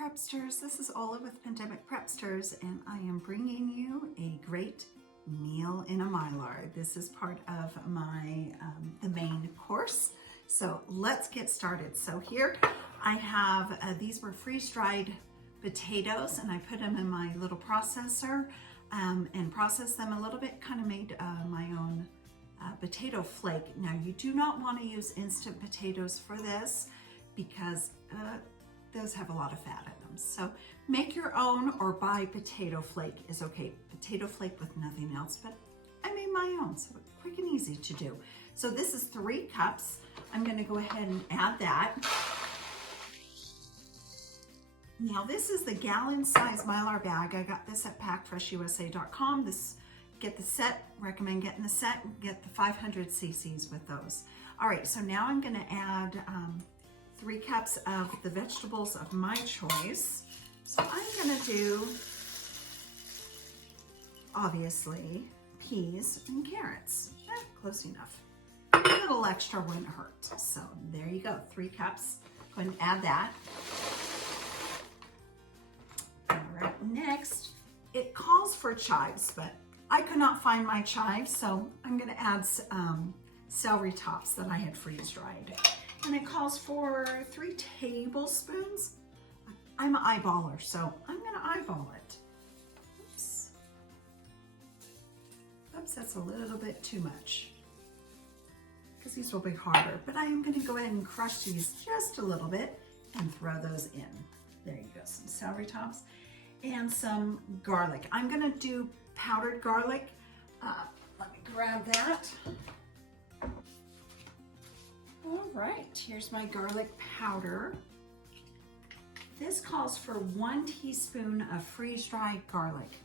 Prepsters, this is Ola with Pandemic Prepsters, and I am bringing you a great meal in a Mylar. This is part of my the main course, so let's get started. So here I have these were freeze-dried potatoes, and I put them in my little processor and processed them a little bit, kind of made my own potato flake. Now you do not want to use instant potatoes for this because those have a lot of fat in them. So make your own or buy potato flake is okay. Potato flake with nothing else, but I made my own, so quick and easy to do. So this is 3 cups. I'm gonna go ahead and add that. Now this is the gallon size Mylar bag. I got this at packfreshusa.com. Get the set, recommend getting the set, get the 500 cc's with those. All right, so now I'm gonna add 3 cups of the vegetables of my choice. So I'm gonna do, obviously, peas and carrots. Close enough. A little extra wouldn't hurt. So there you go, 3 cups. Go ahead and add that. All right, next, it calls for chives, but I could not find my chives, so I'm gonna add celery tops that I had freeze-dried. And it calls for 3 tablespoons. I'm an eyeballer, so I'm gonna eyeball it. Oops. Oops, that's a little bit too much, because these will be harder. But I am gonna go ahead and crush these just a little bit and throw those in. There you go, some celery tops and some garlic. I'm gonna do powdered garlic. Let me grab that. All right, here's my garlic powder. This calls for 1 teaspoon of freeze-dried garlic.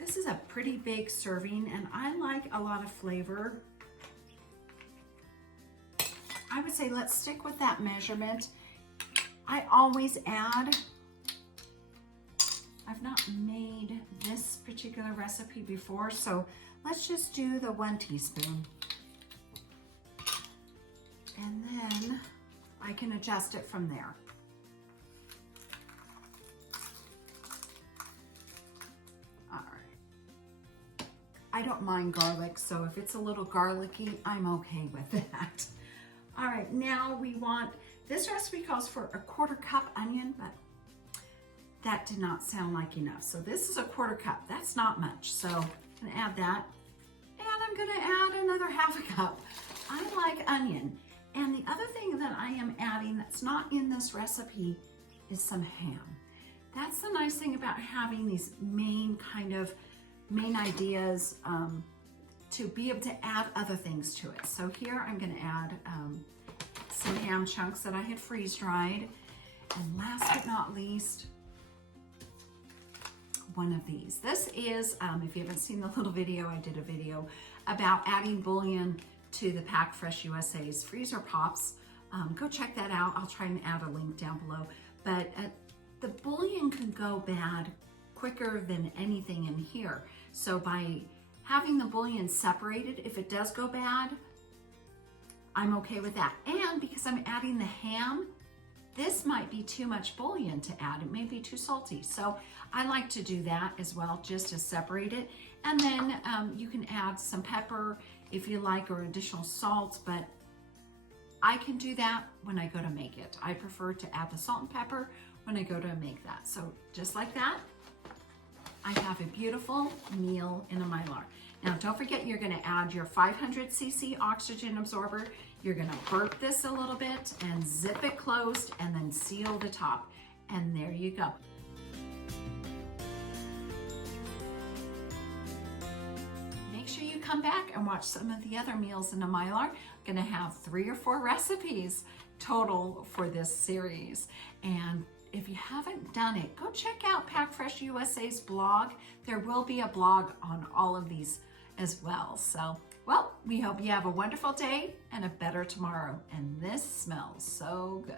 This is a pretty big serving, and I like a lot of flavor. I would say let's stick with that measurement. I always add, I've not made this particular recipe before, so let's just do the 1 teaspoon. And then I can adjust it from there. All right. I don't mind garlic, so if it's a little garlicky, I'm okay with that. All right, now we want, this recipe calls for a 1/4 cup onion, but that did not sound like enough. So this is a 1/4 cup, that's not much. So I'm gonna add that, and I'm gonna add another 1/2 cup. I like onion. And the other thing that I am adding that's not in this recipe is some ham. That's the nice thing about having these main ideas to be able to add other things to it. So here I'm gonna add some ham chunks that I had freeze-dried. And last but not least, one of these. This is, if you haven't seen the little video, I did a video about adding bouillon to the Pack Fresh USA's freezer pops. Go check that out. I'll try and add a link down below. But the bouillon can go bad quicker than anything in here. So by having the bouillon separated, if it does go bad, I'm okay with that. And because I'm adding the ham, this might be too much bouillon to add. It may be too salty. So I like to do that as well, just to separate it. And then you can add some pepper if you like, or additional salt, but I can do that when I go to make it. I prefer to add the salt and pepper when I go to make that. So just like that, I have a beautiful meal in a Mylar. Now don't forget, you're gonna add your 500 cc oxygen absorber. You're gonna burp this a little bit and zip it closed and then seal the top. And there you go. Make sure you come back and watch some of the other meals in a Mylar. I'm gonna have 3 or 4 recipes total for this series. And if you haven't done it, go check out Pack Fresh USA's blog. There will be a blog on all of these as well. So, well, we hope you have a wonderful day and a better tomorrow. And this smells so good.